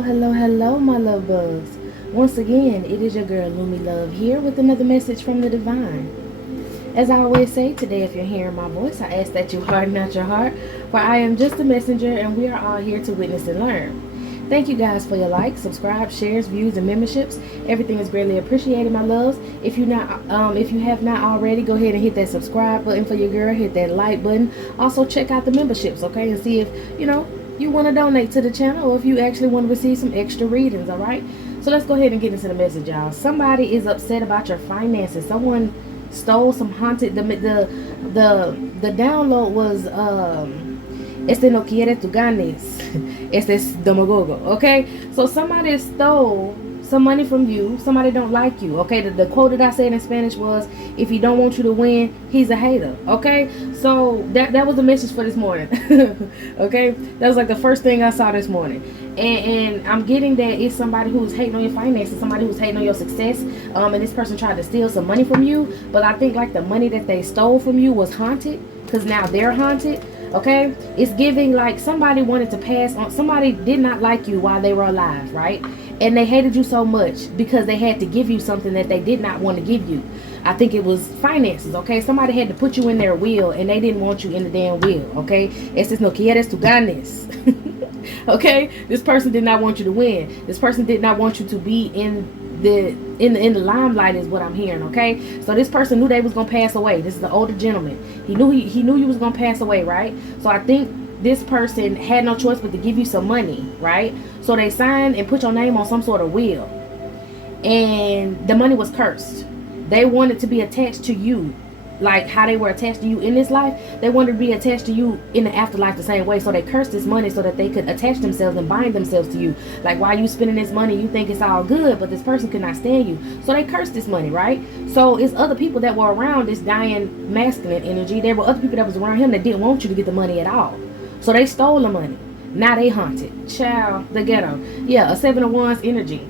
Hello, my love bugs. Once again, it is your girl Lumi Love here with another message from the divine. As I always say, today if you're hearing my voice, I ask that you harden not your heart, for I am just a messenger and we are all here to witness and learn. Thank you guys for your likes, subscribe, shares, views, and memberships. Everything is greatly appreciated, my loves. If you have not already, go ahead and hit that subscribe button for your girl. Hit that like button. Also, check out the memberships, okay, and see if you want to donate to the channel or if you actually want to receive some extra readings. All right, so let's go ahead and get into the message, y'all. Somebody is upset about your finances. Someone stole some haunted. The download was este no quiere tu ganes, este es demagogo. Okay, so somebody stole some money from you. Somebody don't like you. Okay, the quote that I said in Spanish was, if he don't want you to win, he's a hater. Okay, so that was the message for this morning. Okay, that was like the first thing I saw this morning, and I'm getting that it's somebody who's hating on your finances, somebody who's hating on your success, and this person tried to steal some money from you, but I think like the money that they stole from you was haunted, because now they're haunted. Okay, it's giving like somebody wanted to pass on, somebody did not like you while they were alive, right? And they hated you so much because they had to give you something that they did not want to give you. I think it was finances. Okay, somebody had to put you in their will and they didn't want you in the damn will. Okay, es no quieres tu ganes. Okay, this person did not want you to win. This person did not want you to be in the limelight, is what I'm hearing. Okay, so this person knew they was gonna pass away. This is an older gentleman. He knew you was gonna pass away, right? So I think this person had no choice but to give you some money, right? So they signed and put your name on some sort of will, and the money was cursed. They wanted to be attached to you, like how they were attached to you in this life. They wanted to be attached to you in the afterlife the same way. So they cursed this money so that they could attach themselves and bind themselves to you. Like, while you spending this money, you think it's all good, but this person could not stand you. So they cursed this money, right? So it's other people that were around this dying masculine energy. There were other people that was around him that didn't want you to get the money at all. So they stole the money. Now they haunted. Child, the ghetto. Yeah, a 7 of Wands energy.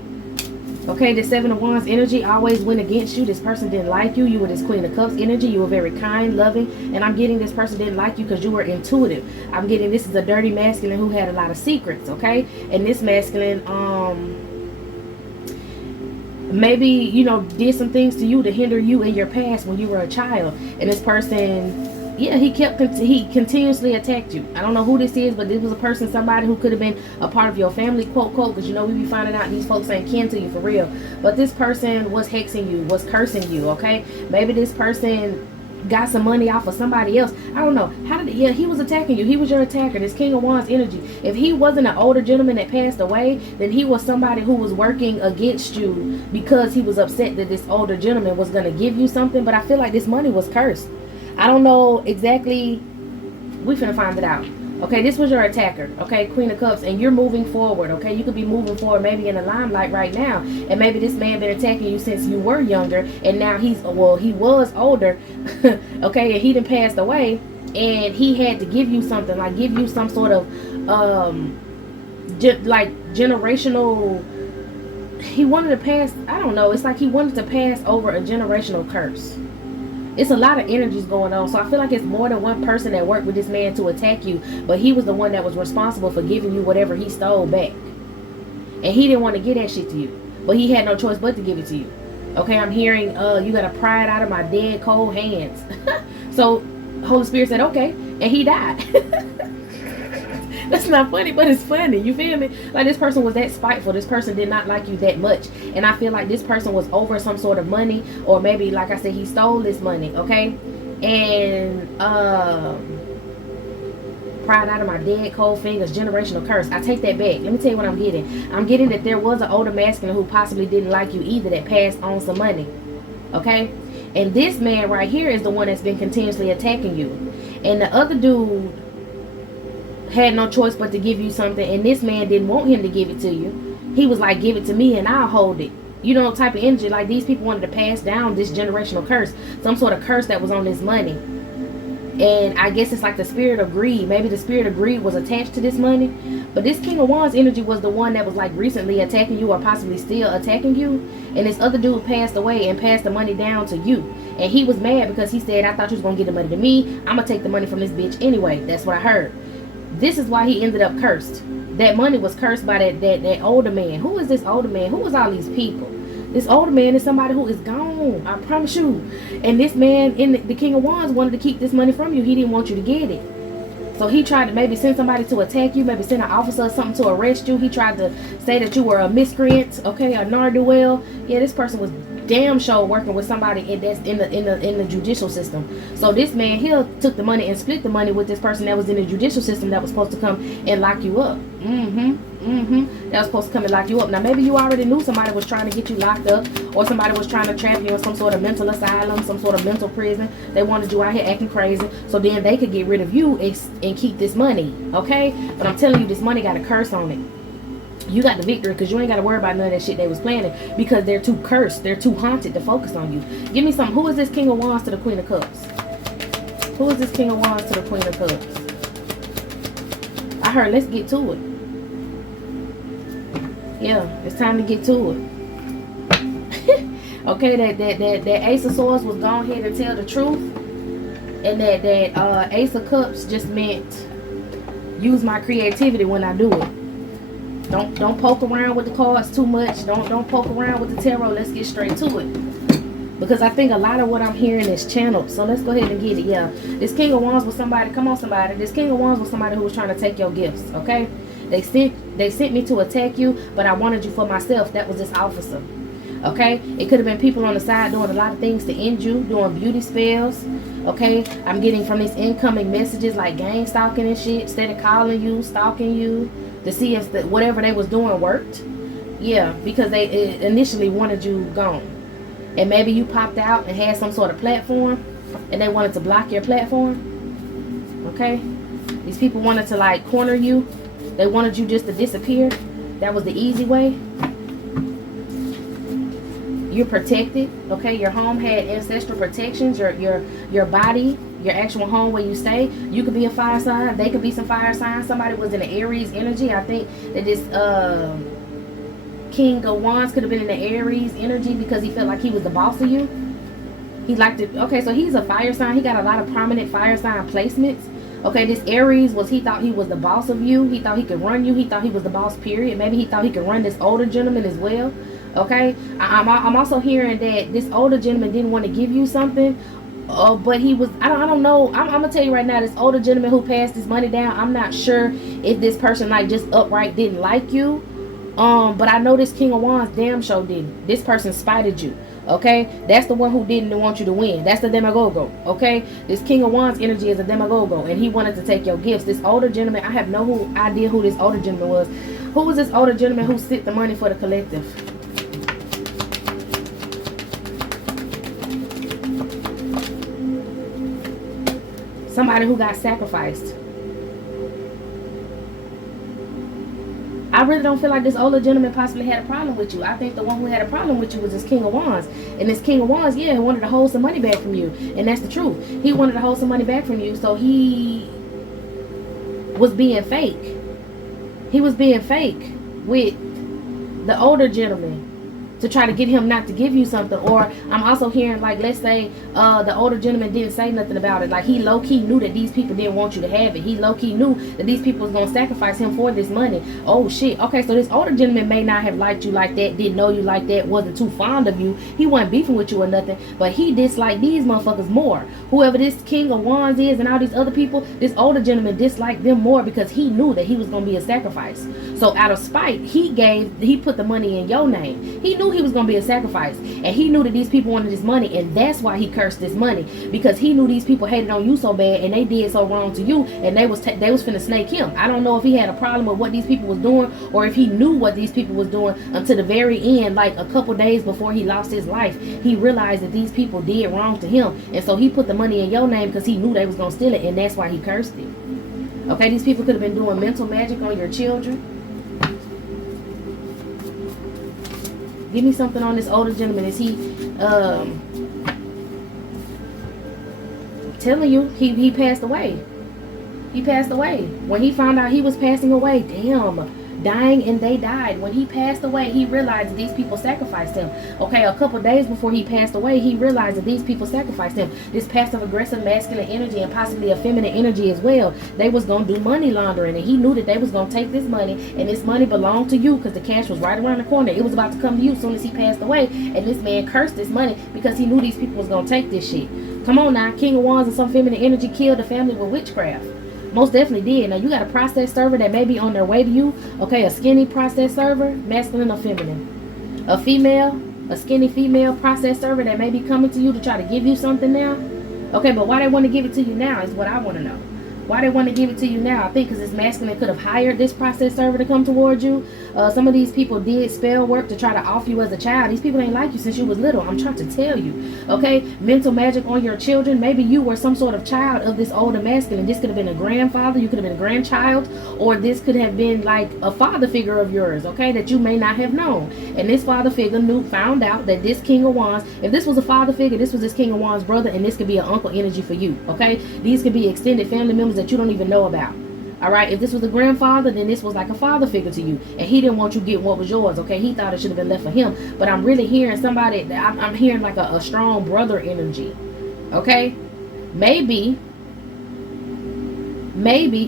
Okay, the 7 of Wands energy always went against you. This person didn't like you. You were this Queen of Cups energy. You were very kind, loving, and I'm getting this person didn't like you because you were intuitive. I'm getting this is a dirty masculine who had a lot of secrets. Okay, and this masculine maybe did some things to you to hinder you in your past when you were a child, and this person, yeah, he continuously attacked you. I don't know who this is, but this was a person, somebody who could have been a part of your family, quote because we be finding out these folks ain't kin to you for real. But this person was hexing you, was cursing you. Okay, maybe this person got some money off of somebody else. I don't know. He was attacking you. He was your attacker. This King of Wands energy. If he wasn't an older gentleman that passed away, then he was somebody who was working against you because he was upset that this older gentleman was going to give you something. But I feel like this money was cursed. I don't know exactly. We finna find it out. Okay, this was your attacker. Okay, Queen of Cups, and you're moving forward. Okay, you could be moving forward, maybe in the limelight right now, and maybe this man been attacking you since you were younger, and now he was older. Okay, and he done passed away, and he had to give you something, like give you some sort of like generational. He wanted to pass. I don't know. It's like he wanted to pass over a generational curse. It's a lot of energies going on, so I feel like it's more than one person that worked with this man to attack you, but he was the one that was responsible for giving you whatever he stole back, and he didn't want to give that shit to you, but he had no choice but to give it to you. Okay, I'm hearing you gotta pry it out of my dead cold hands. So Holy Spirit said okay, and he died. That's not funny, but it's funny. You feel me? Like, this person was that spiteful. This person did not like you that much. And I feel like this person was over some sort of money. Or maybe, like I said, he stole this money. Okay? And pried out of my dead cold fingers, generational curse. I take that back. Let me tell you what I'm getting. I'm getting that there was an older masculine who possibly didn't like you either, that passed on some money. Okay? And this man right here is the one that's been continuously attacking you. And the other dude had no choice but to give you something, and this man didn't want him to give it to you. He was like, give it to me and I'll hold it, type of energy. Like, these people wanted to pass down this generational curse, some sort of curse that was on this money. And I guess it's like the spirit of greed. Maybe the spirit of greed was attached to this money, but this King of Wands energy was the one that was like recently attacking you, or possibly still attacking you. And this other dude passed away and passed the money down to you, and he was mad because he said, I thought you was gonna get the money to me, I'm gonna take the money from this bitch anyway. That's what I heard. This is why he ended up cursed. that money was cursed by that older man. Who is this older man? Who is all these people? This older man is somebody who is gone, I promise you. And this man in the King of Wands wanted to keep this money from you. He didn't want you to get it. So he tried to maybe send somebody to attack you, maybe send an officer or something to arrest you. He tried to say that you were a miscreant, okay, a nar-do-well. Yeah, this person was damn sure working with somebody that's in the judicial system. So this man here took the money and split the money with this person that was in the judicial system that was supposed to come and lock you up. That was supposed to come and lock you up. Now maybe you already knew somebody was trying to get you locked up, or somebody was trying to trap you in some sort of mental asylum, some sort of mental prison. They wanted you out here acting crazy so then they could get rid of you and keep this money, okay? But I'm telling you, this money got a curse on it. You got the victory because you ain't got to worry about none of that shit they was planning, because they're too cursed, they're too haunted to focus on you. Give me some. Who is this King of Wands to the Queen of Cups? Who is this King of Wands to the Queen of Cups? I heard let's get to it. Yeah, it's time to get to it. Okay, that Ace of Swords was go ahead and tell the truth, and that Ace of Cups just meant use my creativity when I do it. Don't poke around with the cards too much. Don't poke around with the tarot. Let's get straight to it, because I think a lot of what I'm hearing is channeled. So let's go ahead and get it. Yeah, this King of Wands was somebody. Come on, somebody. This King of Wands was somebody who was trying to take your gifts. Okay. They sent me to attack you, but I wanted you for myself. That was this officer. Okay? It could have been people on the side doing a lot of things to end you, doing beauty spells. Okay? I'm getting from these incoming messages like gang stalking and shit. Instead of calling you, stalking you to see if whatever they was doing worked. Yeah, because they initially wanted you gone. And maybe you popped out and had some sort of platform and they wanted to block your platform. Okay? These people wanted to like corner you. They wanted you just to disappear. That was the easy way. You're protected. Okay, your home had ancestral protections. Your body, your actual home where you stay. You could be a fire sign. They could be some fire signs. Somebody was in the Aries energy. I think that this King of Wands could have been in the Aries energy because he felt like he was the boss of you. He liked it. Okay, so he's a fire sign. He got a lot of prominent fire sign placements. Okay, this Aries he thought he was the boss of you. He thought he could run you. He thought he was the boss, period. Maybe he thought he could run this older gentleman as well. Okay, I'm also hearing that this older gentleman didn't want to give you something. But he was, I don't know. I'm going to tell you right now, this older gentleman who passed his money down, I'm not sure if this person like just upright didn't like you. But I know this King of Wands damn sure didn't. This person spited you. Okay, that's the one who didn't want you to win. That's the demagogo. Okay, this King of Wands energy is a demagogo, and he wanted to take your gifts. This older gentleman, I have no idea who this older gentleman was. Who was this older gentleman who sent the money for the collective? Somebody who got sacrificed. I really don't feel like this older gentleman possibly had a problem with you. I think the one who had a problem with you was this King of Wands. And this King of Wands, yeah, he wanted to hold some money back from you. And that's the truth. He wanted to hold some money back from you. So he was being fake. He was being fake with the older gentleman to try to get him not to give you something. Or I'm also hearing, like, let's say the older gentleman didn't say nothing about it. Like, he low-key knew that these people didn't want you to have it. He low-key knew that these people was going to sacrifice him for this money. Oh, shit. Okay, so this older gentleman may not have liked you like that, didn't know you like that, wasn't too fond of you. He wasn't beefing with you or nothing, but he disliked these motherfuckers more. Whoever this King of Wands is and all these other people, this older gentleman disliked them more because he knew that he was going to be a sacrifice. So out of spite, he put the money in your name. He knew he was going to be a sacrifice, and he knew that these people wanted this money, and that's why he cursed this money, because he knew these people hated on you so bad and they did so wrong to you, and they was finna snake him. I don't know if he had a problem with what these people was doing, or if he knew what these people was doing until the very end, like a couple days before he lost his life. He realized that these people did wrong to him, and so he put the money in your name because he knew they was gonna steal it, and that's why he cursed it. Okay, these people could have been doing mental magic on your children. Give me something on this older gentleman. Is he telling you he passed away? He passed away. When he found out he was passing away, damn, dying, and they died. When he passed away, he realized that these people sacrificed him. Okay, a couple days before he passed away, he realized that these people sacrificed him. This passive aggressive masculine energy and possibly a feminine energy as well. They was gonna do money laundering, and he knew that they was gonna take this money, and this money belonged to you because the cash was right around the corner. It was about to come to you as soon as he passed away, and this man cursed this money because he knew these people was gonna take this shit. Come on now, King of Wands and some feminine energy killed the family with witchcraft. Most definitely did. Now you got a process server that may be on their way to you. Okay, a skinny process server, masculine or feminine. A female, a skinny female process server that may be coming to you to try to give you something now. Okay, but why they want to give it to you now is what I want to know. Why they want to give it to you now? I think because this masculine could have hired this process server to come towards you. Some of these people did spell work to try to off you as a child. These people ain't like you since you was little. I'm trying to tell you. Okay, mental magic on your children. Maybe you were some sort of child of this older masculine. This could have been a grandfather. You could have been a grandchild. Or this could have been like a father figure of yours, okay, that you may not have known. And this father figure found out that this King of Wands, if this was a father figure, this was this King of Wands brother, and this could be an uncle energy for you, okay? These could be extended family members that you don't even know about. All right, if this was a grandfather, then this was like a father figure to you, and he didn't want you getting what was yours. Okay, he thought it should have been left for him, but I'm really hearing somebody that I'm hearing like a strong brother energy. Okay, maybe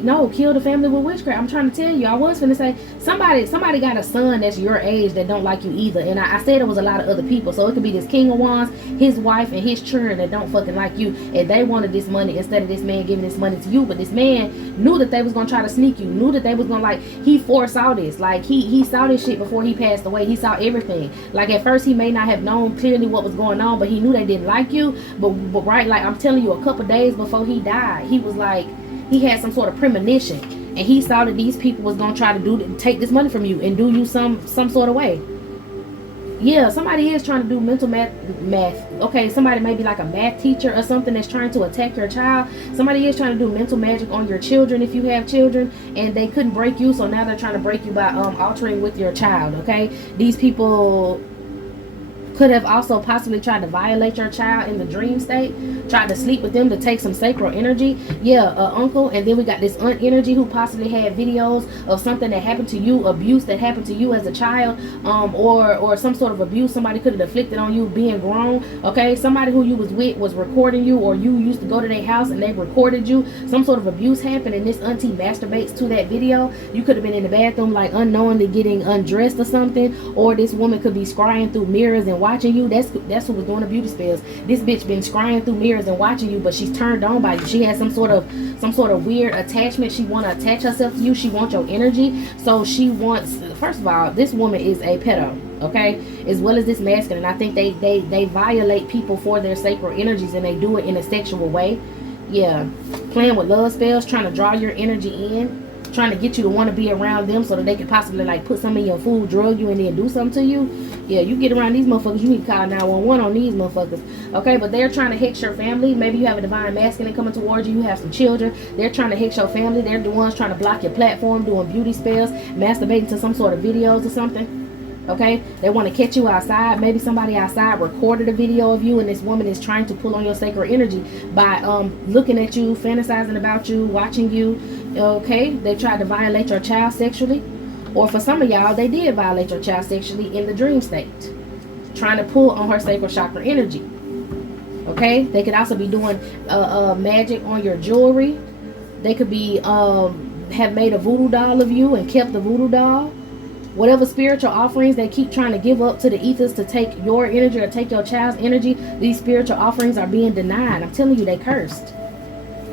no, kill the family with witchcraft. I'm trying to tell you, I was finna say somebody got a son that's your age that don't like you either, and I said it was a lot of other people, so it could be this King of Wands, his wife, and his children that don't fucking like you, and they wanted this money instead of this man giving this money to you. But this man knew that they was gonna try to sneak you, knew that they was gonna, like, he foresaw this, like he saw this shit before he passed away. He saw everything. Like at first he may not have known clearly what was going on, but he knew they didn't like you. But right, like I'm telling you, a couple days before he died, he was like, he had some sort of premonition, and he saw that these people was gonna try to take this money from you and do you some sort of way. Yeah, somebody is trying to do mental math. Okay, somebody may be like a math teacher or something that's trying to attack your child. Somebody is trying to do mental magic on your children if you have children, and they couldn't break you, so now they're trying to break you by altering with your child. Okay, these people could have also possibly tried to violate your child in the dream state, tried to sleep with them to take some sacral energy. Yeah, uncle. And then we got this aunt energy who possibly had videos of something that happened to you, abuse that happened to you as a child, or some sort of abuse somebody could have inflicted on you being grown. Okay, somebody who you was with was recording you, or you used to go to their house and they recorded you. Some sort of abuse happened, and this auntie masturbates to that video. You could have been in the bathroom, like unknowingly getting undressed or something, or this woman could be scrying through mirrors and watching you. That's who was doing the beauty spells. This bitch been scrying through mirrors and watching you, but she's turned on by you. She has some sort of weird attachment. She want to attach herself to you. She wants your energy. So she wants, first of all, this woman is a pedo, okay, as well as this masculine. I think they violate people for their sacral energies, and they do it in a sexual way. Yeah, playing with love spells, trying to draw your energy in, trying to get you to want to be around them so that they can possibly like put some in your food, drug you, and then do something to you. Yeah, you get around these motherfuckers, you need to call 911 on these motherfuckers. Okay, but they're trying to hex your family. Maybe you have a divine masculine coming towards you. You have some children. They're trying to hex your family. They're the ones trying to block your platform, doing beauty spells, masturbating to some sort of videos or something. Okay, they want to catch you outside. Maybe somebody outside recorded a video of you, and this woman is trying to pull on your sacred energy by looking at you, fantasizing about you, watching you. Okay, they tried to violate your child sexually, or for some of y'all, they did violate your child sexually in the dream state, trying to pull on her sacral chakra energy. Okay, they could also be doing magic on your jewelry. They could be have made a voodoo doll of you and kept the voodoo doll. Whatever spiritual offerings they keep trying to give up to the ethers to take your energy or take your child's energy, these spiritual offerings are being denied. I'm telling you, they cursed.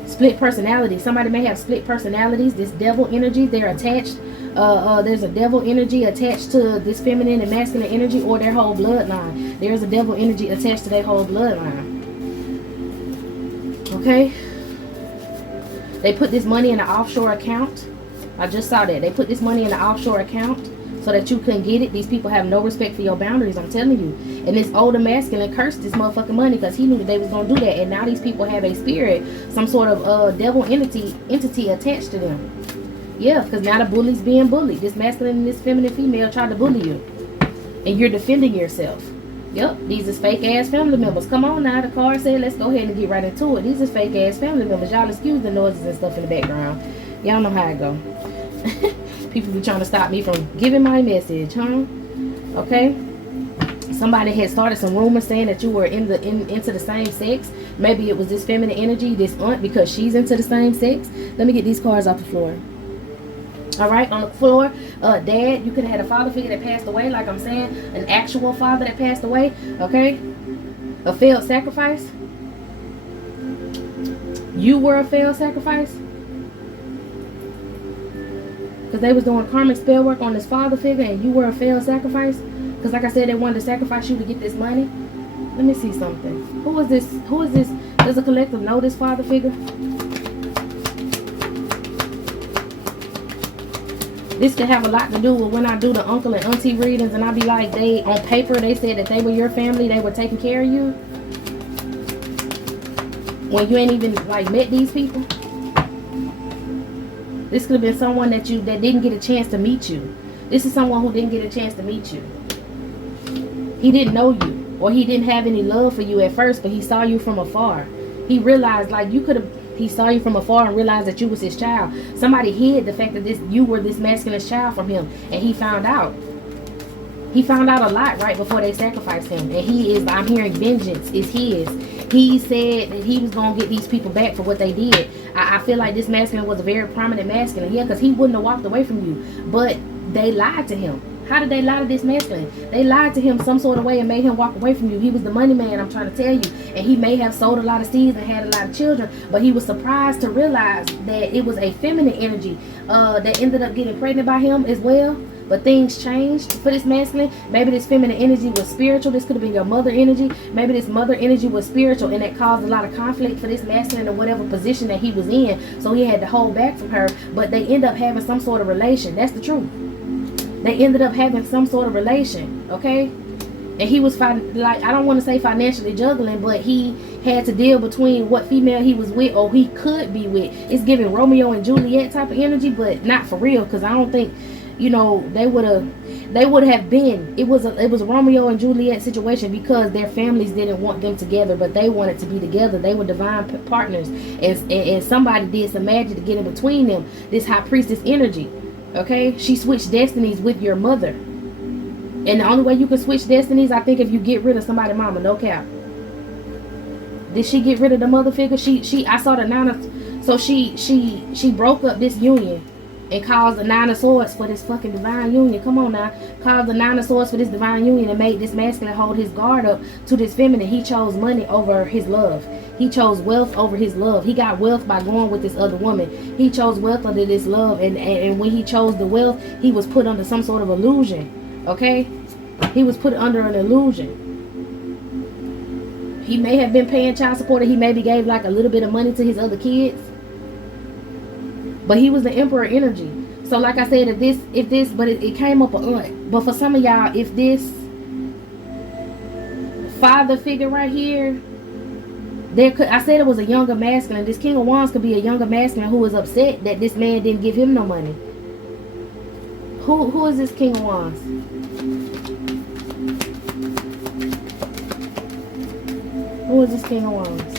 Split personality. Somebody may have split personalities. This devil energy, they're attached. There's a devil energy attached to this feminine and masculine energy, or their whole bloodline. There's a devil energy attached to their whole bloodline. Okay? They put this money in an offshore account. I just saw that. They put this money in an offshore account so that you couldn't get it. These people have no respect for your boundaries, I'm telling you. And this older masculine cursed this motherfucking money because he knew that they was going to do that. And now these people have a spirit, some sort of devil entity attached to them. Yeah, because now the bully's being bullied. This masculine and this feminine female tried to bully you, and you're defending yourself. Yep, these is fake ass family members. Come on now, the card said let's go ahead and get right into it. These is fake ass family members. Y'all excuse the noises and stuff in the background. Y'all know how it go. People be trying to stop me from giving my message, huh? Okay. Somebody had started some rumors saying that you were into the same sex. Maybe it was this feminine energy, this aunt, because she's into the same sex. Let me get these cards off the floor. All right, on the floor, dad, you could have had a father figure that passed away, like I'm saying, an actual father that passed away, okay? A failed sacrifice. You were a failed sacrifice. Because they was doing karmic spell work on this father figure and you were a failed sacrifice. Because like I said, they wanted to sacrifice you to get this money. Let me see something. Who is this? Who is this? Does a collective know this father figure? This could have a lot to do with when I do the uncle and auntie readings and I be like, they, on paper, they said that they were your family. They were taking care of you. When you ain't even like met these people. This could have been someone that didn't get a chance to meet you. This is someone who didn't get a chance to meet you. He didn't know you, or he didn't have any love for you at first, but he saw you from afar. He realized, like, he saw you from afar and realized that you was his child. Somebody hid the fact that you were this masculine child from him, and he found out. He found out a lot right before they sacrificed him, and I'm hearing vengeance is his. He said that he was going to get these people back for what they did. I feel like this masculine was a very prominent masculine, yeah, because he wouldn't have walked away from you, but they lied to him. How did they lie to this masculine? They lied to him some sort of way and made him walk away from you. He was the money man, I'm trying to tell you. And he may have sold a lot of seeds and had a lot of children, but he was surprised to realize that it was a feminine energy that ended up getting pregnant by him as well. But things changed for this masculine. Maybe this feminine energy was spiritual. This could have been your mother energy. Maybe this mother energy was spiritual, and that caused a lot of conflict for this masculine or whatever position that he was in. So he had to hold back from her. But they end up having some sort of relation. That's the truth. They ended up having some sort of relation, okay? And he was, I don't want to say financially juggling, but he had to deal between what female he was with or he could be with. It's giving Romeo and Juliet type of energy, but not for real, because I don't think, you know, they would have been. It was a Romeo and Juliet situation because their families didn't want them together, but they wanted to be together. They were divine partners, and somebody did some magic to get in between them. This high priestess energy. Okay, she switched destinies with your mother, and the only way you can switch destinies, I think, if you get rid of somebody's mama. No cap. Did she get rid of the mother figure? I saw the nine of, so she broke up this union and caused the Nine of Swords for this fucking divine union. Come on now, caused the Nine of Swords for this divine union and made this masculine hold his guard up to this feminine. He chose money over his love. He chose wealth over his love. He got wealth by going with this other woman. He chose wealth under this love, and when he chose the wealth, he was put under some sort of illusion. Okay, he was put under an illusion. He may have been paying child support, or he maybe gave like a little bit of money to his other kids. But he was the emperor energy. So like I said, it came up a aunt. But for some of y'all, if this father figure right here, I said it was a younger masculine. This King of Wands could be a younger masculine who was upset that this man didn't give him no money. Who is this King of Wands? Who is this King of Wands?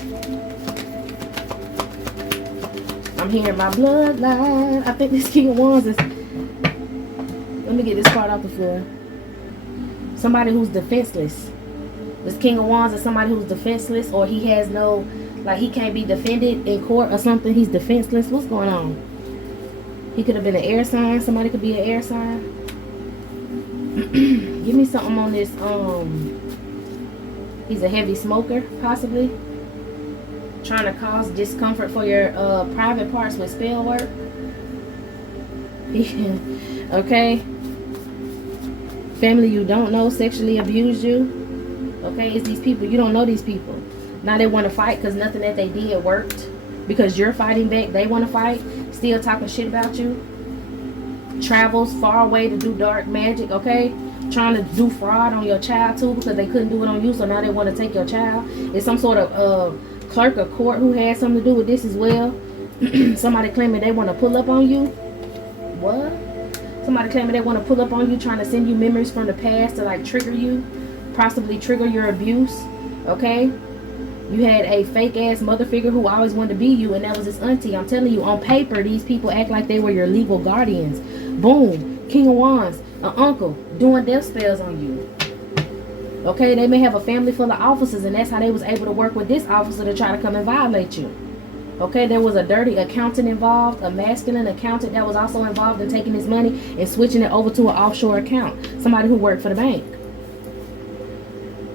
I'm hearing my bloodline. I think this King of Wands is... Let me get this part off the floor. Somebody who's defenseless. This King of Wands is somebody who's defenseless, or he has no... Like, he can't be defended in court or something. He's defenseless. What's going on? He could have been an air sign. Somebody could be an air sign. Give me something on this. He's a heavy smoker, possibly. Trying to cause discomfort for your private parts with spell work. Okay. Family you don't know sexually abused you. Okay, it's these people. You don't know these people. Now they want to fight because nothing that they did worked. Because you're fighting back, they want to fight. Still talking shit about you. Travels far away to do dark magic, okay? Trying to do fraud on your child too because they couldn't do it on you, so now they want to take your child. It's some sort of clerk of court who has something to do with this as well. Somebody claiming they want to pull up on you. What? Somebody claiming they want to pull up on you, trying to send you memories from the past to like trigger you, possibly trigger your abuse. Okay, You had a fake ass mother figure who always wanted to be you, and that was his auntie. I'm telling you, on paper, these people act like they were your legal guardians. Boom. King of Wands, an uncle doing death spells on you. Okay, they may have a family full of officers, and that's how they was able to work with this officer to try to come and violate you. Okay, there was a dirty accountant involved, a masculine accountant that was also involved in taking his money and switching it over to an offshore account. Somebody who worked for the bank.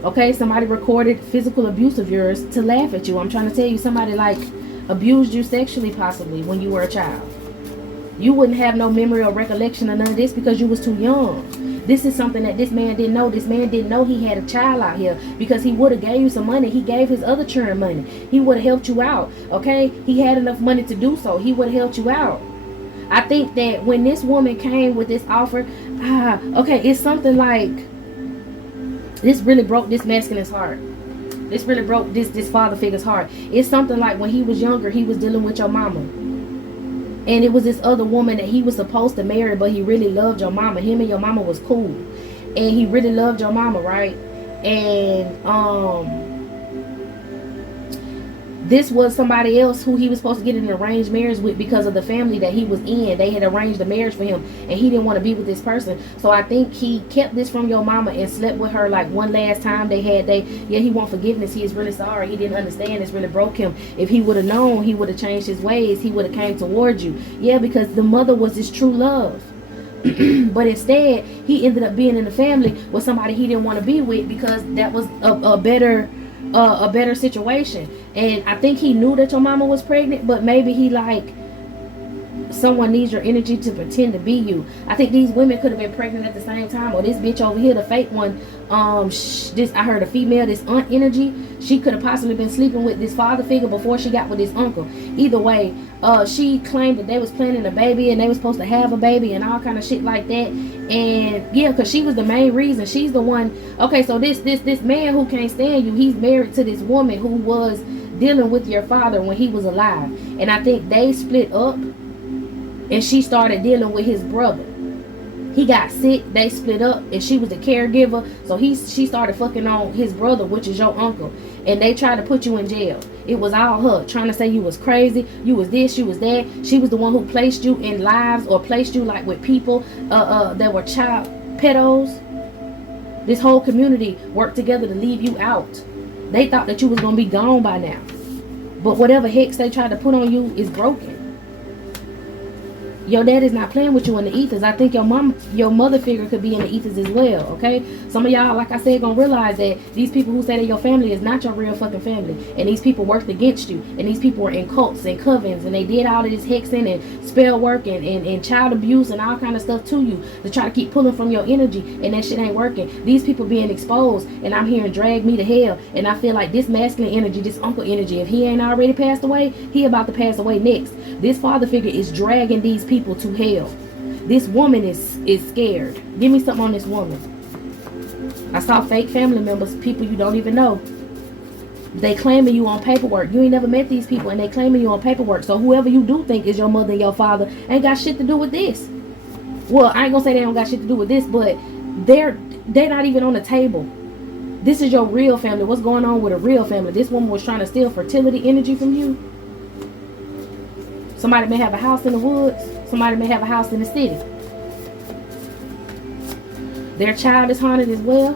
Okay, somebody recorded physical abuse of yours to laugh at you. I'm trying to tell you, somebody like abused you sexually possibly when you were a child. You wouldn't have no memory or recollection of none of this because you was too young. This is something that this man didn't know. This man didn't know he had a child out here, because he would have gave you some money. He gave his other children money. He would have helped you out. Okay, he had enough money to do so. He would have helped you out. I think that when this woman came with this offer, okay, it's something like this really broke this masculine's heart. This really broke this father figure's heart. It's something like when he was younger, he was dealing with your mama. And it was this other woman that he was supposed to marry, but he really loved your mama. Him and your mama was cool. And he really loved your mama, right? And this was somebody else who he was supposed to get in an arranged marriage with because of the family that he was in. They had arranged a marriage for him, and he didn't want to be with this person. So I think he kept this from your mama and slept with her like one last time. He want forgiveness. He is really sorry. He didn't understand. It's really broke him. If he would have known, he would have changed his ways. He would have came towards you. Yeah, because the mother was his true love. But instead, he ended up being in the family with somebody he didn't want to be with, because that was a better situation. And I think he knew that your mama was pregnant, but maybe he like, someone needs your energy to pretend to be you. I think these women could have been pregnant at the same time, or this bitch over here, the fake one, I heard a female, this aunt energy, she could have possibly been sleeping with this father figure before she got with this uncle. Either way, she claimed that they was planning a baby and they was supposed to have a baby and all kind of shit like that. And yeah, because she was the main reason. She's the one. Okay, so this man who can't stand you, he's married to this woman who was dealing with your father when he was alive. And I think they split up, and she started dealing with his brother. He got sick, they split up, and she was the caregiver. So she started fucking on his brother, which is your uncle. And they tried to put you in jail. It was all her, trying to say you was crazy, you was this, you was that. She was the one who placed you in lives, or placed you like with people that were child pedos. This whole community worked together to leave you out. They thought that you was going to be gone by now. But whatever hex they tried to put on you is broken. Your dad is not playing with you in the ethers. I think your mother figure could be in the ethers as well, okay? Some of y'all, like I said, gonna realize that these people who say they're your family is not your real fucking family. And these people worked against you. And these people were in cults and covens. And they did all of this hexing and spell work and child abuse and all kind of stuff to you to try to keep pulling from your energy. And that shit ain't working. These people being exposed, and I'm hearing drag me to hell. And I feel like this masculine energy, this uncle energy, if he ain't already passed away, he about to pass away next. This father figure is dragging these people to hell. This woman is scared. Give me something on this woman. I saw fake family members, people you don't even know. They claiming you on paperwork. You ain't never met these people, and they claiming you on paperwork. So whoever you do think is your mother and your father ain't got shit to do with this. Well, I ain't gonna say they don't got shit to do with this, but they're not even on the table. This is your real family. What's going on with a real family? This woman was trying to steal fertility energy from you. Somebody may have a house in the woods. Somebody may have a house in the city. Their child is haunted as well.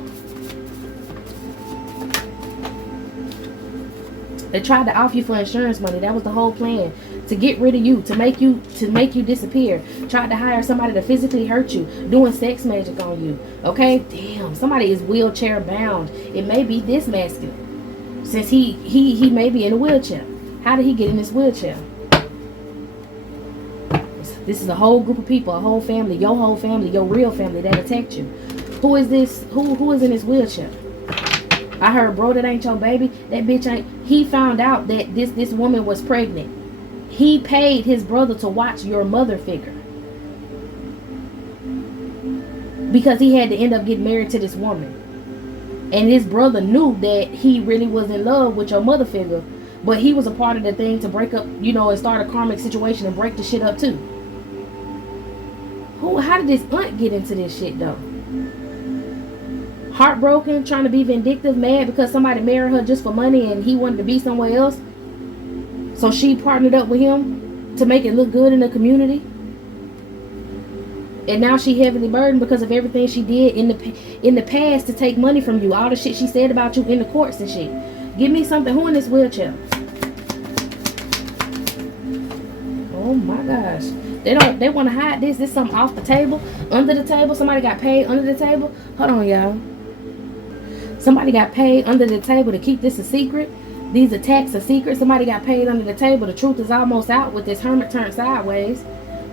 They tried to offer you for insurance money. That was the whole plan. To get rid of you, to make you disappear. Tried to hire somebody to physically hurt you, doing sex magic on you. Okay? Damn, somebody is wheelchair bound. It may be this masculine. Since he may be in a wheelchair. How did he get in this wheelchair? This is a whole group of people, a whole family, your real family that attacked you. Who is this? Who is in this wheelchair? I heard, bro, that ain't your baby. That bitch ain't. He found out that this woman was pregnant. He paid his brother to watch your mother figure. Because he had to end up getting married to this woman. And his brother knew that he really was in love with your mother figure. But he was a part of the thing to break up, and start a karmic situation and break the shit up too. How did this aunt get into this shit though? heartbroken, trying to be vindictive, mad because somebody married her just for money and he wanted to be somewhere else. So she partnered up with him to make it look good in the community. And now she heavily burdened because of everything she did in the past to take money from you. All the shit she said about you in the courts and shit. Give me something. Who in this wheelchair? Oh my gosh. They want to hide this. This something off the table, under the table. Somebody got paid under the table. Hold on, y'all. Somebody got paid under the table to keep this a secret. These attacks are secret. Somebody got paid under the table. The truth is almost out with this hermit turned sideways.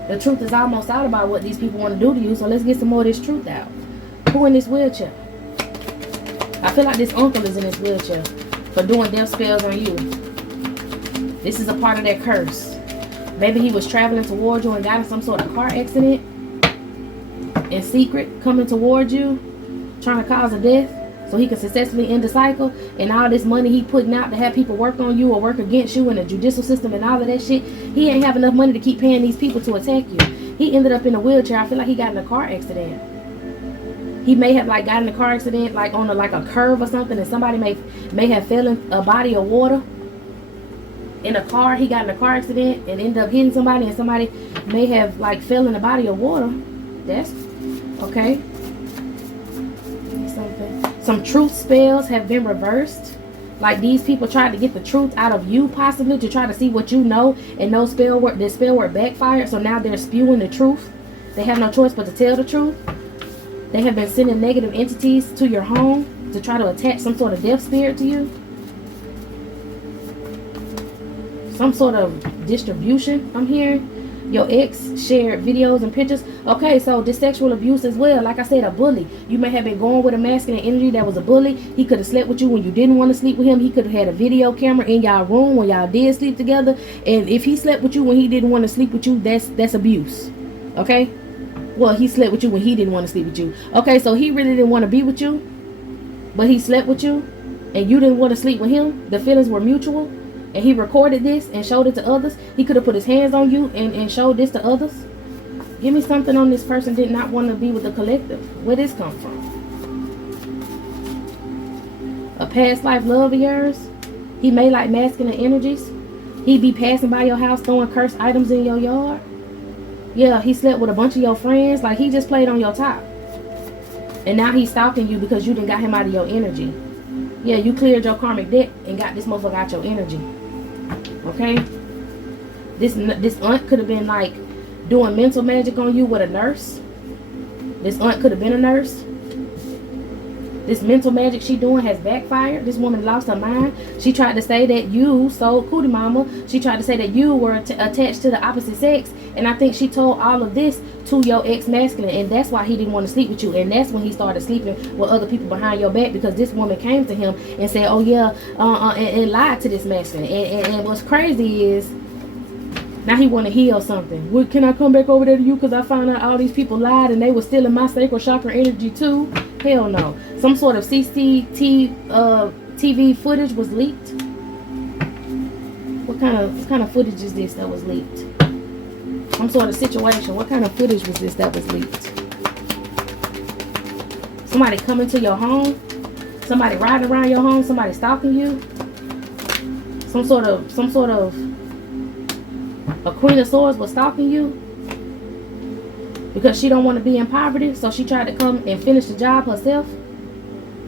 The truth is almost out about what these people want to do to you. So let's get some more of this truth out. Who in this wheelchair? I feel like this uncle is in this wheelchair for doing death spells on you. This is a part of that curse. Maybe he was traveling towards you and got in some sort of car accident in secret, coming towards you, trying to cause a death so he can successfully end the cycle. And all this money he putting out to have people work on you or work against you in the judicial system and all of that shit, he ain't have enough money to keep paying these people to attack you. He ended up in a wheelchair. I feel like he got in a car accident. He may have like got in a car accident like on a curve or something, and somebody may have fell in a body of water in a car. He got in a car accident and ended up hitting somebody, and somebody may have like fell in a body of water. That's okay. Some truth spells have been reversed. Like these people tried to get the truth out of you, possibly to try to see what you know, and no spell work. This spell work backfired, so now they're spewing the truth. They have no choice but to tell the truth. They have been sending negative entities to your home to try to attach some sort of death spirit to you. Some sort of distribution, I'm hearing. Your ex shared videos and pictures. Okay, so this sexual abuse as well. Like I said, a bully. You may have been going with a masculine energy that was a bully. He could have slept with you when you didn't want to sleep with him. He could have had a video camera in y'all room when y'all did sleep together. And if he slept with you when he didn't want to sleep with you, that's abuse. Okay? Well, he slept with you when he didn't want to sleep with you. Okay, so he really didn't want to be with you, but he slept with you, and you didn't want to sleep with him. The feelings were mutual. And he recorded this and showed it to others. He could have put his hands on you and showed this to others. Give me something on this person did not want to be with the collective. Where this come from? A past life love of yours. He may like masculine energies. He be passing by your house throwing cursed items in your yard. Yeah, he slept with a bunch of your friends. Like he just played on your top. And now he's stalking you because you didn't got him out of your energy. Yeah, you cleared your karmic debt and got this motherfucker out your energy. Okay? This aunt could have been like doing mental magic on you with a nurse. This aunt could have been a nurse. This mental magic she doing has backfired. This woman lost her mind. She tried to say that you sold Cootie Mama. She tried to say that you were attached to the opposite sex. And I think she told all of this to your ex-masculine. And that's why he didn't want to sleep with you. And that's when he started sleeping with other people behind your back. Because this woman came to him and said, oh yeah, and lied to this masculine. And what's crazy is, now he want to heal something. Well, can I come back over there to you because I found out all these people lied and they were stealing my sacral chakra energy too? Hell no. Some sort of TV footage was leaked. What kind of footage is this that was leaked? Some sort of situation. What kind of footage was this that was leaked? Somebody coming to your home? Somebody riding around your home? Somebody stalking you? Some sort of a Queen of Swords was stalking you because she don't want to be in poverty, so she tried to come and finish the job herself.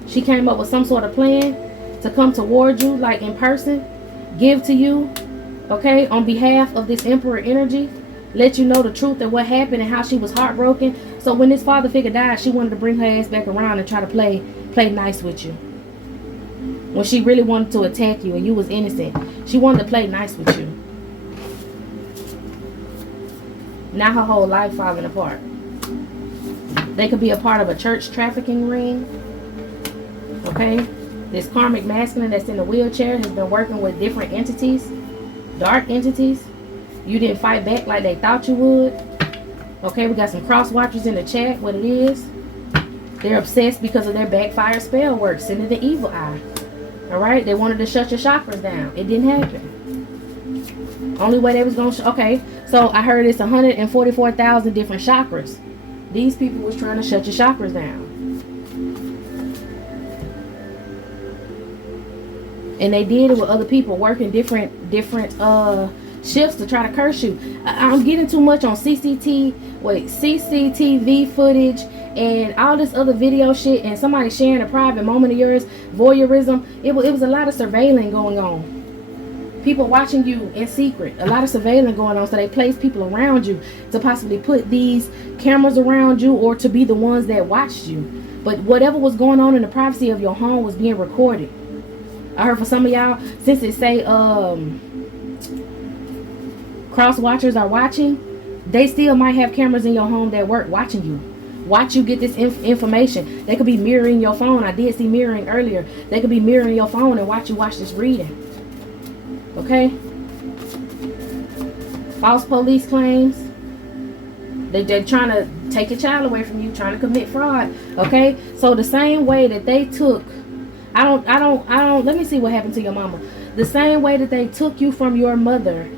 She came up with some sort of plan to come toward you, like in person, give to you, okay, on behalf of this Emperor energy, let you know the truth and what happened and how she was heartbroken. So when this father figure died, she wanted to bring her ass back around and try to play nice with you. When she really wanted to attack you and you was innocent, she wanted to play nice with you. Now her whole life falling apart. They could be a part of a church trafficking ring. Okay? This karmic masculine that's in the wheelchair has been working with different entities. Dark entities. You didn't fight back like they thought you would. Okay, we got some cross watchers in the chat. What it is. They're obsessed because of their backfire spell work. Sending the evil eye. Alright? They wanted to shut your chakras down. It didn't happen. Only way they was going to... Okay, so I heard it's 144,000 different chakras. These people was trying to shut your chakras down. And they did it with other people working different shifts to try to curse you. I'm getting too much on CCTV footage and all this other video shit, and somebody sharing a private moment of yours, voyeurism. It was a lot of surveilling going on. People watching you in secret. A lot of surveillance going on. So they place people around you to possibly put these cameras around you, or to be the ones that watched you. But whatever was going on in the privacy of your home was being recorded. I heard for some of y'all, since it say cross watchers are watching, they still might have cameras in your home that work watching you. Watch you get this information. They could be mirroring your phone. I did see mirroring earlier. They could be mirroring your phone and watch you watch this reading. Okay? False police claims. They're trying to take your child away from you, trying to commit fraud. Okay? So the same way that they took, let me see what happened to your mama. The same way that they took you from your mother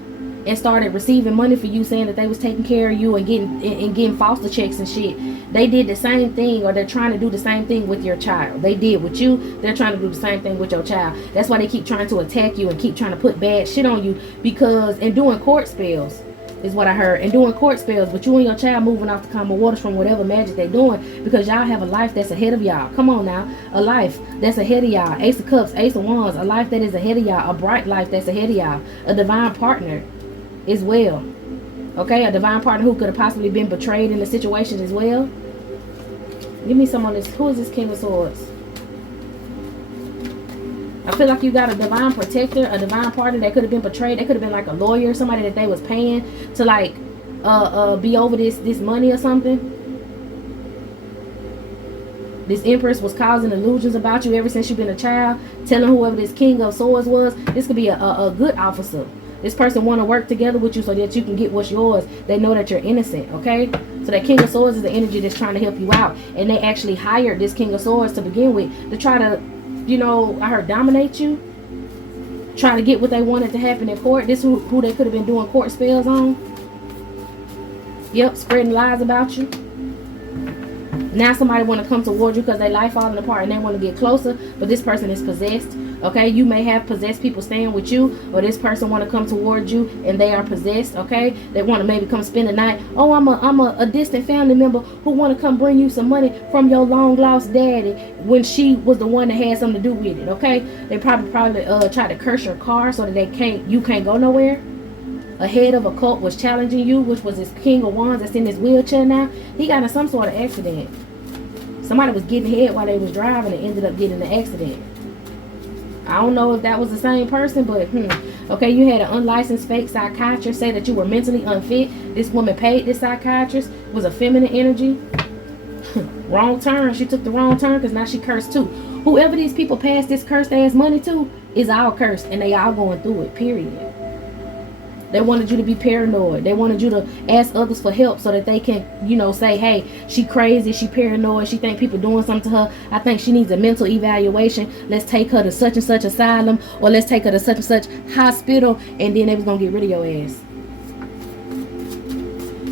and started receiving money for you, saying that they was taking care of you and getting foster checks and shit, they did the same thing, or they're trying to do the same thing with your child. They did with you, they're trying to do the same thing with your child. That's why they keep trying to attack you and keep trying to put bad shit on you, because and doing court spells is what I heard, and doing court spells, but you and your child moving off the common waters from whatever magic they're doing, because y'all have a life that's ahead of y'all. Come on now, a life that's ahead of y'all. Ace of Cups, Ace of Wands, a life that is ahead of y'all, a bright life that's ahead of y'all, a divine partner as well. Okay, a divine partner who could have possibly been betrayed in the situation as well. Give me some on this. Who is this King of Swords? I feel like you got a divine protector, a divine partner that could have been betrayed. They could have been like a lawyer, somebody that they was paying to like be over this money or something. This Empress was causing illusions about you ever since you've been a child, telling whoever this King of Swords was, this could be a good officer. This person want to work together with you so that you can get what's yours. They know that you're innocent, okay? So that King of Swords is the energy that's trying to help you out. And they actually hired this King of Swords to begin with to try to, you know, I heard dominate you. Try to get what they wanted to happen in court. This is who they could have been doing court spells on. Yep, spreading lies about you. Now somebody want to come toward you because their life falling apart and they want to get closer, but this person is possessed. Okay, you may have possessed people staying with you, or this person want to come toward you and they are possessed. Okay, they want to maybe come spend the night. Oh, I'm a distant family member who want to come bring you some money from your long lost daddy when she was the one that had something to do with it. Okay, they probably try to curse your car so that you can't go nowhere. A head of a cult was challenging you, which was this King of Wands that's in this wheelchair now. He got in some sort of accident. Somebody was getting head while they was driving and ended up getting in an accident. I don't know if that was the same person, but okay, you had an unlicensed fake psychiatrist say that you were mentally unfit. This woman paid this psychiatrist. It was a feminine energy. Wrong turn. She took the wrong turn because now she cursed too. Whoever these people pass this cursed ass money to is all cursed, and they all going through it, period. They wanted you to be paranoid. They wanted you to ask others for help so that they can, you know, say, hey, she crazy, she paranoid, she think people doing something to her. I think she needs a mental evaluation. Let's take her to such and such asylum, or let's take her to such and such hospital, and then they was going to get rid of your ass.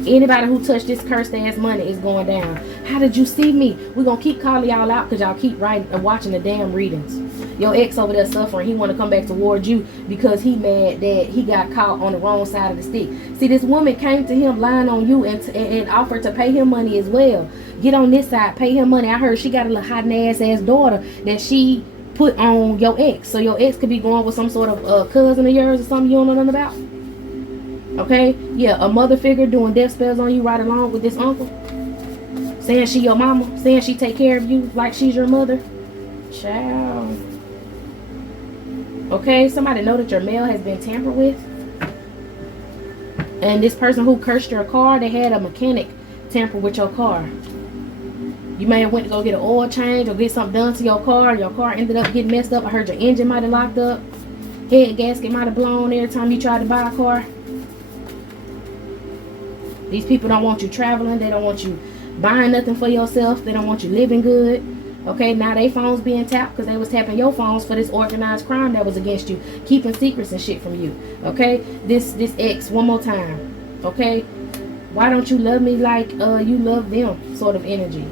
Anybody who touched this cursed ass money is going down. How did you see me? We're going to keep calling y'all out because y'all keep writing and watching the damn readings. Your ex over there suffering. He want to come back towards you because he mad that he got caught on the wrong side of the stick. See, this woman came to him lying on you and offered to pay him money as well. Get on this side, pay him money. I heard she got a little hot ass daughter that she put on your ex. So your ex could be going with some sort of cousin of yours or something you don't know nothing about. Okay? Yeah, a mother figure doing death spells on you right along with this uncle. Saying she your mama. Saying she take care of you like she's your mother. Child. Okay, somebody know that your mail has been tampered with. And this person who cursed your car, they had a mechanic tamper with your car. You may have went to go get an oil change or get something done to your car. Your car ended up getting messed up. I heard your engine might have locked up. Head gasket might have blown every time you tried to buy a car. These people don't want you traveling. They don't want you buying nothing for yourself. They don't want you living good. Okay, now they phones being tapped because they was tapping your phones for this organized crime that was against you, keeping secrets and shit from you. Okay, this ex, one more time. Okay, why don't you love me like you love them sort of energy.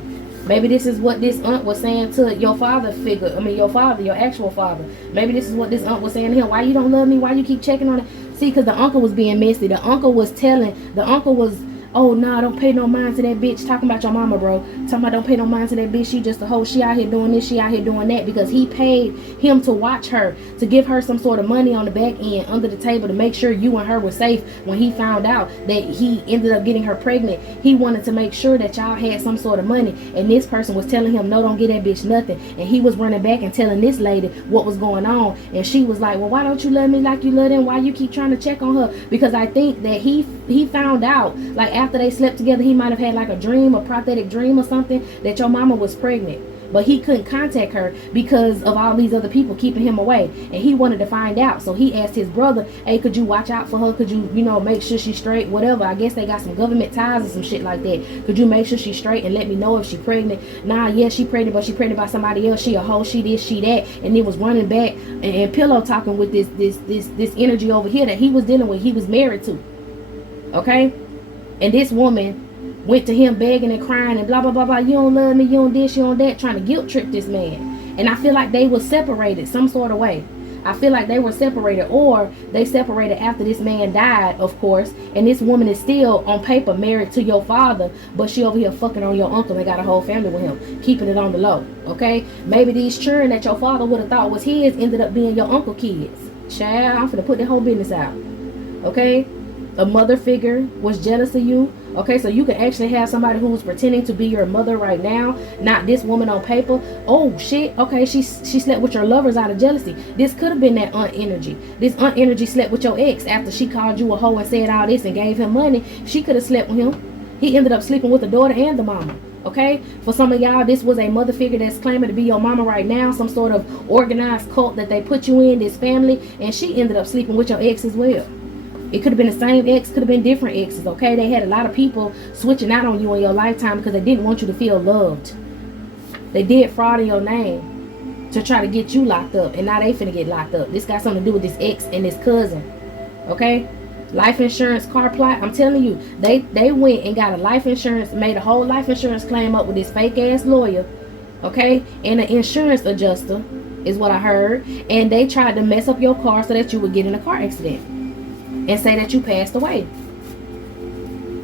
Maybe this is what this aunt was saying to your father figure. I mean, your father, your actual father. Maybe this is what this aunt was saying to him. Why you don't love me? Why you keep checking on it? See, because the uncle was being messy. The uncle was, oh, nah, don't pay no mind to that bitch. Talking about your mama, bro. Talking about don't pay no mind to that bitch. She just a hoe. She out here doing this. She out here doing that. Because he paid him to watch her. To give her some sort of money on the back end under the table to make sure you and her were safe. When he found out that he ended up getting her pregnant, he wanted to make sure that y'all had some sort of money. And this person was telling him, no, don't get that bitch nothing. And he was running back and telling this lady what was going on. And she was like, well, why don't you love me like you love them? Why you keep trying to check on her? Because I think that he found out, like after they slept together, he might have had like a dream, a prophetic dream or something, that your mama was pregnant. But he couldn't contact her because of all these other people keeping him away. And he wanted to find out. So he asked his brother, hey, could you watch out for her? Could you, make sure she's straight? Whatever. I guess they got some government ties or some shit like that. Could you make sure she's straight and let me know if she's pregnant? Nah, yeah, she pregnant, but she pregnant by somebody else. She a hoe, she this, she that. And then was running back and pillow talking with this energy over here that he was dealing with. He was married to. Okay? And this woman went to him begging and crying and blah, blah, blah, blah. You don't love me, you don't this, you don't that. Trying to guilt trip this man. And I feel like they were separated some sort of way. I feel like they were separated, or they separated after this man died, of course. And this woman is still on paper married to your father, but she over here fucking on your uncle and got a whole family with him, keeping it on the low. Okay? Maybe these children that your father would have thought was his ended up being your uncle kids. Child, I'm finna put the whole business out. Okay? A mother figure was jealous of you. Okay, so you can actually have somebody who's pretending to be your mother right now, not this woman on paper. Oh shit, okay, she slept with your lovers out of jealousy. This could have been that aunt energy. This aunt energy slept with your ex after she called you a hoe and said all this and gave him money. She could have slept with him. He ended up sleeping with the daughter and the mama. Okay, for some of y'all, this was a mother figure that's claiming to be your mama right now, some sort of organized cult that they put you in, this family, and she ended up sleeping with your ex as well. It could have been the same ex, could have been different exes, okay? They had a lot of people switching out on you in your lifetime because they didn't want you to feel loved. They did fraud in your name to try to get you locked up, and now they finna get locked up. This got something to do with this ex and this cousin, okay? Life insurance, car plot, I'm telling you, they went and got a life insurance, made a whole life insurance claim up with this fake-ass lawyer, okay? And an insurance adjuster is what I heard, and they tried to mess up your car so that you would get in a car accident and say that you passed away.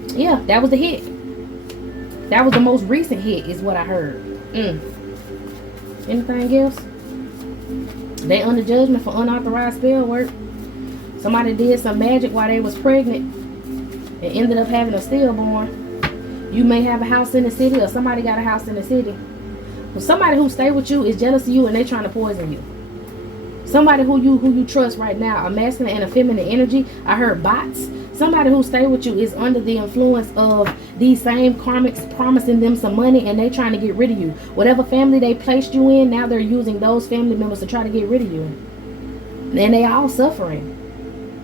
Yeah, that was the hit. That was the most recent hit is what I heard. Anything else? They under judgment for unauthorized spell work. Somebody did some magic while they was pregnant and ended up having a stillborn. You may have a house in the city, or somebody got a house in the city. But somebody who stay with you is jealous of you and they trying to poison you. Somebody who you trust right now, a masculine and a feminine energy. I heard bots. Somebody who stay with you is under the influence of these same karmics promising them some money, and they trying to get rid of you. Whatever family they placed you in, now they're using those family members to try to get rid of you. And they all suffering.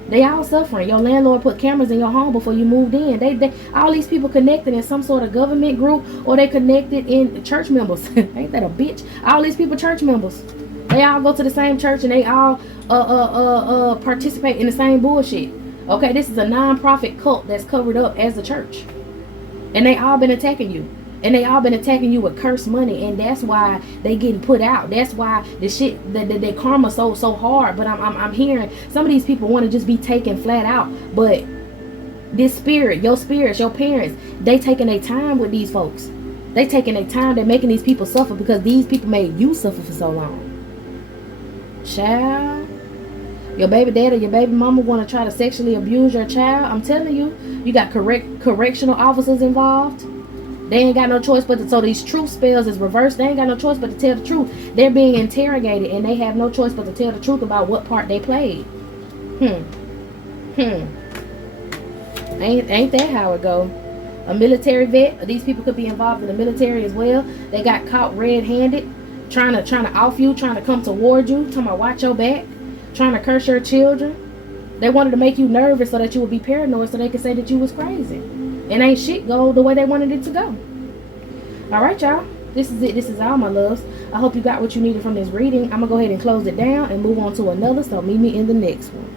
They all suffering. Your landlord put cameras in your home before you moved in. They all these people connected in some sort of government group, or they connected in church members. Ain't that a bitch? All these people church members. They all go to the same church and they all participate in the same bullshit. Okay, this is a non-profit cult that's covered up as a church. And they all been attacking you. And they all been attacking you with cursed money. And that's why they getting put out. That's why the shit, the karma so hard. But I'm hearing some of these people want to just be taken flat out. But this spirit, your spirits, your parents, they taking their time with these folks. They taking their time. They're making these people suffer because these people made you suffer for so long. Child, your baby daddy, your baby mama want to try to sexually abuse your child. I'm telling you, you got correctional officers involved. They ain't got no choice but to, so these truth spells is reversed. They ain't got no choice but to tell the truth. They're being interrogated and they have no choice but to tell the truth about what part they played. Ain't that how it go? A military vet, these people could be involved in the military as well. They got caught red-handed. Trying to off you, trying to come toward you, talking about watch your back, trying to curse your children. They wanted to make you nervous so that you would be paranoid so they could say that you was crazy. And ain't shit go the way they wanted it to go. Alright, y'all. This is it. This is all, my loves. I hope you got what you needed from this reading. I'm going to go ahead and close it down and move on to another. So meet me in the next one.